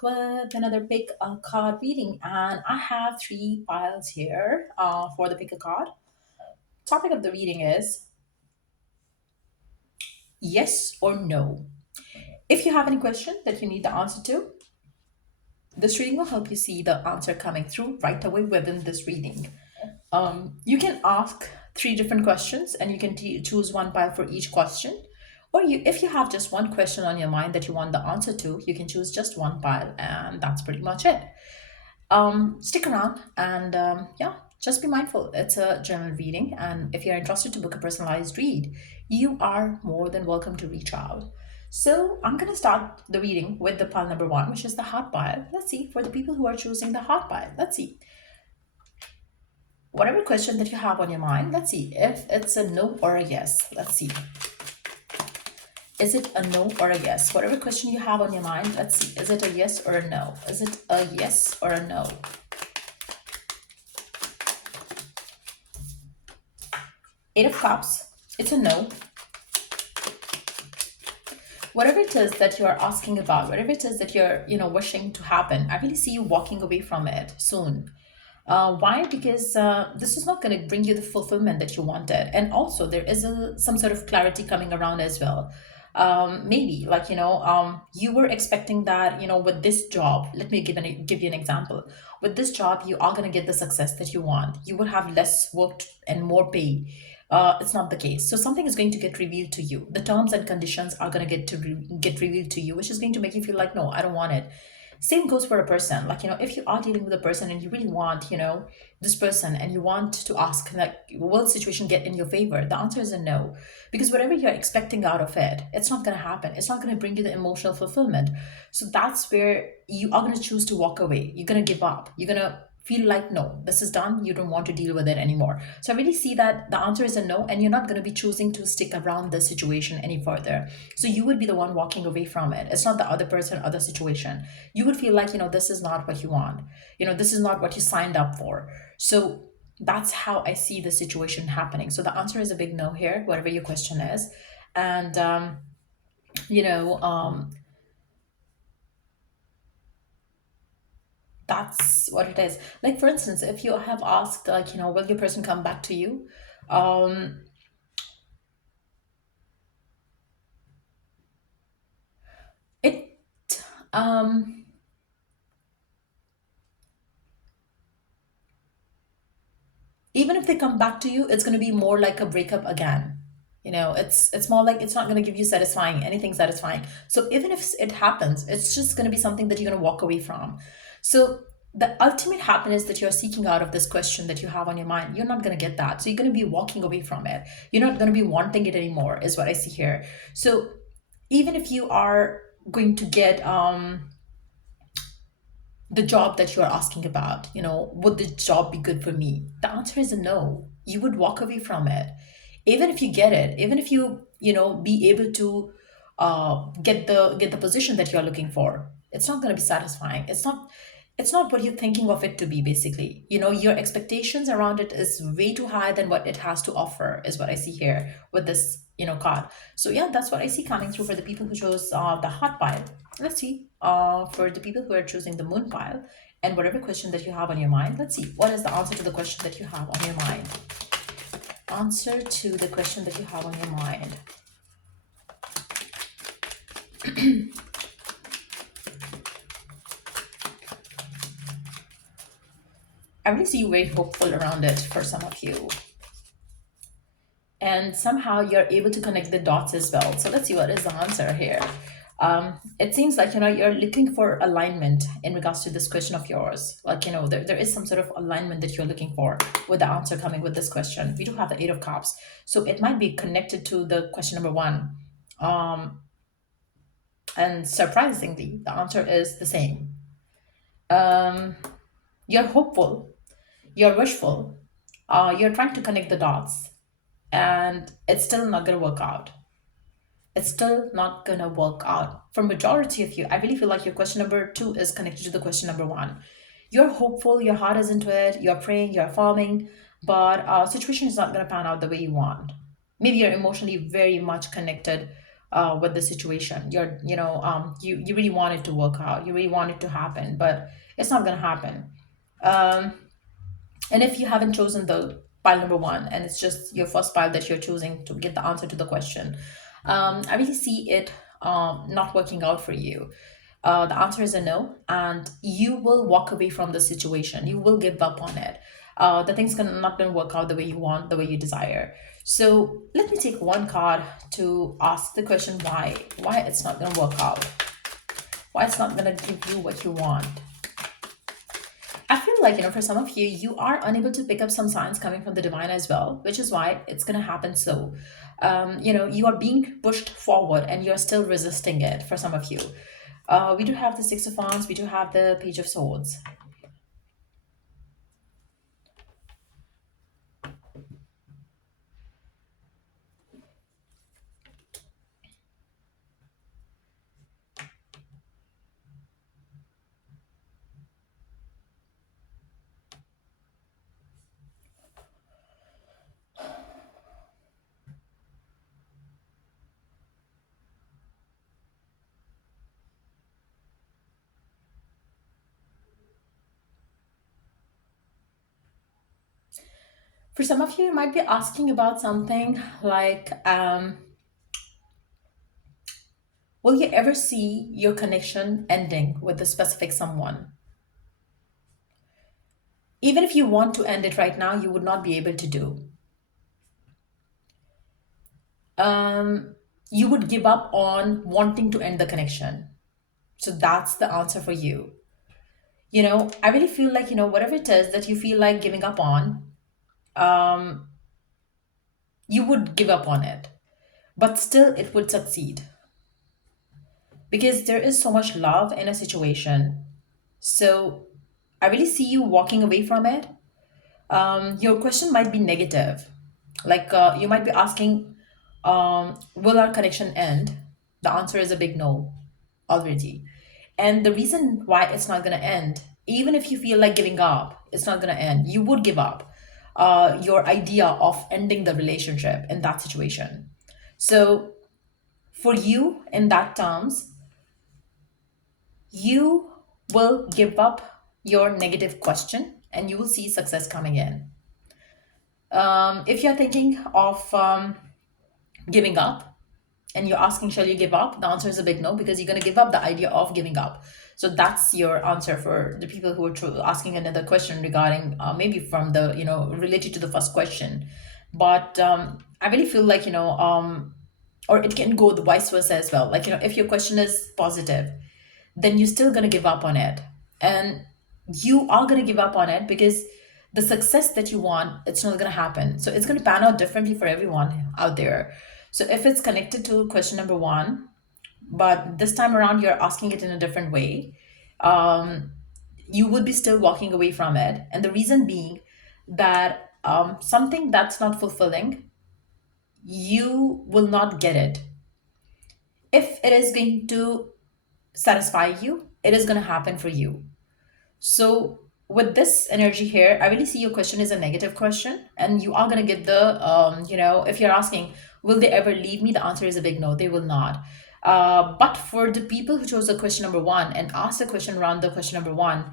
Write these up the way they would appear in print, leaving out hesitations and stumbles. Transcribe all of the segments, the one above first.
with another pick a card reading, and I have three piles here for the pick a card. Topic of the reading is yes or no. If you have any question that you need the answer to, this reading will help you see the answer coming through right away within this reading. You can ask three different questions, and you can choose one pile for each question. Or if you have just one question on your mind that you want the answer to, you can choose just one pile, and that's pretty much it. Stick around and yeah, just be mindful. It's a general reading, and if you're interested to book a personalized read, you are more than welcome to reach out. So I'm gonna start the reading with the pile number one, which is the hot pile. Let's see for the people who are choosing the hot pile. Let's see whatever question that you have on your mind. Let's see if it's a no or a yes. Let's see. Is it a no or a yes? Whatever question you have on your mind, let's see. Is it a yes or a no? Is it a yes or a no? Eight of Cups, it's a no. Whatever it is that you're asking about, whatever it is that you're, wishing to happen, I really see you walking away from it soon. Why? Because this is not going to bring you the fulfillment that you wanted. And also, there is some sort of clarity coming around as well. Maybe, like, you were expecting that, with this job, let me give you an example. With this job, you are going to get the success that you want. You will have less work and more pay. It's not the case. So something is going to get revealed to you. The terms and conditions are going to get revealed to you, which is going to make you feel like, no, I don't want it. Same goes for a person. Like, if you are dealing with a person and you really want, this person, and you want to ask, like, will the situation get in your favor? The answer is a no. Because whatever you're expecting out of it, it's not going to happen. It's not going to bring you the emotional fulfillment. So that's where you are going to choose to walk away. You're going to give up. You're going to feel like, no, this is done. You don't want to deal with it anymore. So I really see that the answer is a no, and you're not going to be choosing to stick around the situation any further. So you would be the one walking away from it. It's not the other person, other situation. You would feel like, this is not what you want. This is not what you signed up for. So that's how I see the situation happening. So the answer is a big no here, whatever your question is. And you know that's what it is. Like, for instance, if you have asked, like, will your person come back to you, um it um even if they come back to you, it's going to be more like a breakup again. It's more like it's not going to give you anything satisfying. So even if it happens, it's just going to be something that you're going to walk away from. So the ultimate happiness that you're seeking out of this question that you have on your mind, you're not going to get that. So you're going to be walking away from it. You're not going to be wanting it anymore, is what I see here. So even if you are going to get the job that you're asking about, would the job be good for me? The answer is a no. You would walk away from it. Even if you get it, even if be able to get the position that you're looking for, it's not going to be satisfying. It's not what you're thinking of it to be, basically. Your expectations around it is way too high than what it has to offer, is what I see here with this, card. So yeah, that's what I see coming through for the people who chose the hot pile. Let's see, for the people who are choosing the moon pile, and whatever question that you have on your mind, let's see what is the answer to the question that you have on your mind. Answer to the question that you have on your mind. I really see you very hopeful around it for some of you. And somehow you're able to connect the dots as well. So let's see what is the answer here. It seems like, you're looking for alignment in regards to this question of yours. Like, there is some sort of alignment that you're looking for with the answer coming with this question. We do have the Eight of Cups. So it might be connected to the question number one. And surprisingly, the answer is the same. Um, you're hopeful, you're wishful, you're trying to connect the dots, and it's still not going to work out. It's still not going to work out. For majority of you, I really feel like your question number two is connected to the question number one. You're hopeful, your heart is into it, you're praying, you're farming, but situation is not going to pan out the way you want. Maybe you're emotionally very much connected with the situation. You really want it to work out. You really want it to happen, but it's not going to happen. Um, and if you haven't chosen the pile number one, and it's just your first pile that you're choosing to get the answer to the question, I really see it not working out for you. The answer is a no, and you will walk away from the situation. You will give up on it. The things not going to work out the way you want, the way you desire. So let me take one card to ask the question why it's not going to work out, why it's not going to give you what you want. I feel like, for some of you, you are unable to pick up some signs coming from the divine as well, which is why it's going to happen so. You are being pushed forward and you're still resisting it for some of you. We do have the Six of Wands, we do have the Page of Swords. For some of you, you might be asking about something like, will you ever see your connection ending with a specific someone? Even if you want to end it right now, you would not be able to do. Um, you would give up on wanting to end the connection. So that's the answer for you. I really feel like, whatever it is that you feel like giving up on, um, you would give up on it, but still it would succeed because there is so much love in a situation. So I really see you walking away from it. Your question might be negative. Like you might be asking, will our connection end? The answer is a big no already. And the reason why it's not going to end, even if you feel like giving up, it's not going to end. You would give up your idea of ending the relationship in that situation. So for you, in that terms, you will give up your negative question and you will see success coming in. If you're thinking of giving up and you're asking, shall you give up? The answer is a big no because you're going to give up the idea of giving up. So that's your answer for the people who are asking another question regarding maybe from the, related to the first question. But I really feel like, or it can go the vice versa as well. Like, if your question is positive, then you're still going to give up on it. And you are going to give up on it because the success that you want, it's not going to happen. So it's going to pan out differently for everyone out there. So if it's connected to question number one, but this time around you're asking it in a different way, um, you would be still walking away from it. And the reason being that something that's not fulfilling, you will not get it. If it is going to satisfy you, it is going to happen for you. So with this energy here, I really see your question is a negative question, and you are going to get the, if you're asking, will they ever leave me? The answer is a big no, they will not. But for the people who chose the question number one and asked the question around the question number one,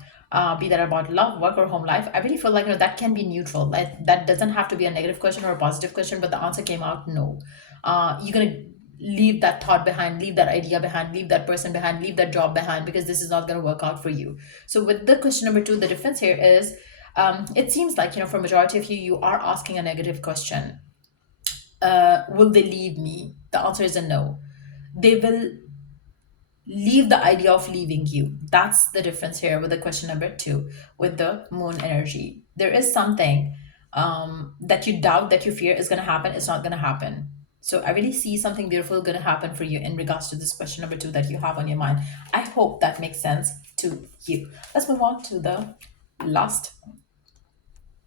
be that about love, work, or home life, I really feel like that can be neutral. Like that doesn't have to be a negative question or a positive question, but the answer came out no. You're gonna leave that thought behind, leave that idea behind, leave that person behind, leave that job behind because this is not going to work out for you. So with the question number two, the difference here is it seems like, for majority of you, you are asking a negative question. Will they leave me? The answer is a no. They will leave the idea of leaving you. That's the difference here with the question number two with the moon energy. There is something that you doubt, that you fear is going to happen. It's not going to happen. So I really see something beautiful going to happen for you in regards to this question number two that you have on your mind. I hope that makes sense to you. Let's move on to the last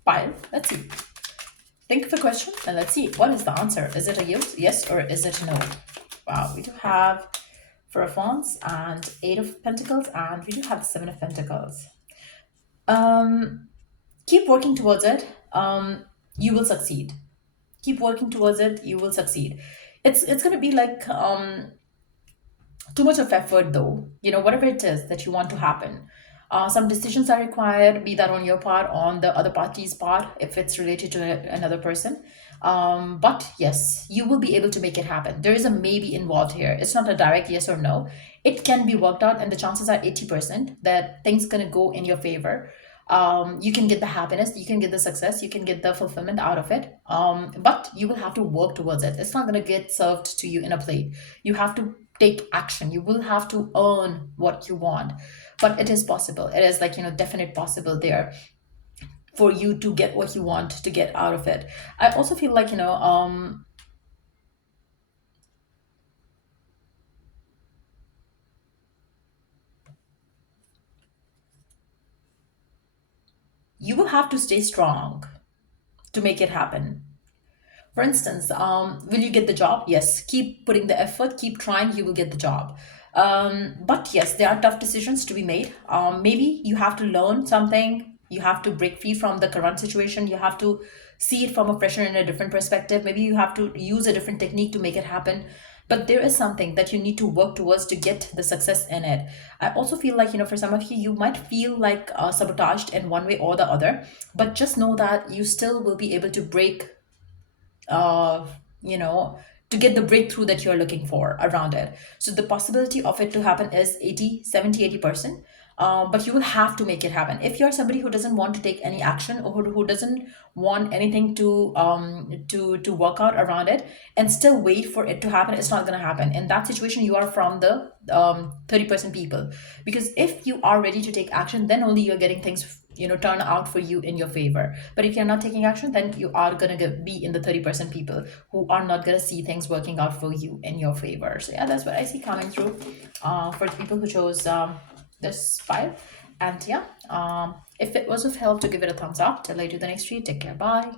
pile. Let's see. Think of a question and let's see what is the answer. Is it a yes or is it no? Wow, we do have Four of Wands and Eight of Pentacles, and we do have the Seven of Pentacles. Keep working towards it. You will succeed. Keep working towards it. You will succeed. It's going to be like too much of effort though, whatever it is that you want to happen. Some decisions are required, be that on your part, on the other party's part, if it's related to another person. But yes, you will be able to make it happen. There is a maybe involved here. It's not a direct yes or no. It can be worked out, and the chances are 80% that things gonna go in your favor. You can get the happiness, you can get the success, you can get the fulfillment out of it. But you will have to work towards it. It's not gonna get served to you in a plate. You have to take action. You will have to earn what you want. But it is possible. It is like, definite possible there for you to get what you want to get out of it. I also feel like, you will have to stay strong to make it happen. For instance, will you get the job? Yes. Keep putting the effort, keep trying, you will get the job. But yes, there are tough decisions to be made. Maybe you have to learn something, you have to break free from the current situation, you have to see it from a fresher and a different perspective. Maybe you have to use a different technique to make it happen. But there is something that you need to work towards to get the success in it. I also feel like, for some of you, you might feel like sabotaged in one way or the other, but just know that you still will be able to break uh, you know, to get the breakthrough that you're looking for around it. So the possibility of it to happen is 80, 70, 80%. But you will have to make it happen. If you're somebody who doesn't want to take any action, or who doesn't want anything to work out around it and still wait for it to happen, it's not going to happen. In that situation, you are from the 30% people. Because if you are ready to take action, then only you're getting things turn out for you in your favor. But if you're not taking action, then you are going to be in the 30% people who are not going to see things working out for you in your favor. So yeah, that's what I see coming through for the people who chose this file. And yeah, if it was of help, to give it a thumbs up. Till I do the next read, take care, bye.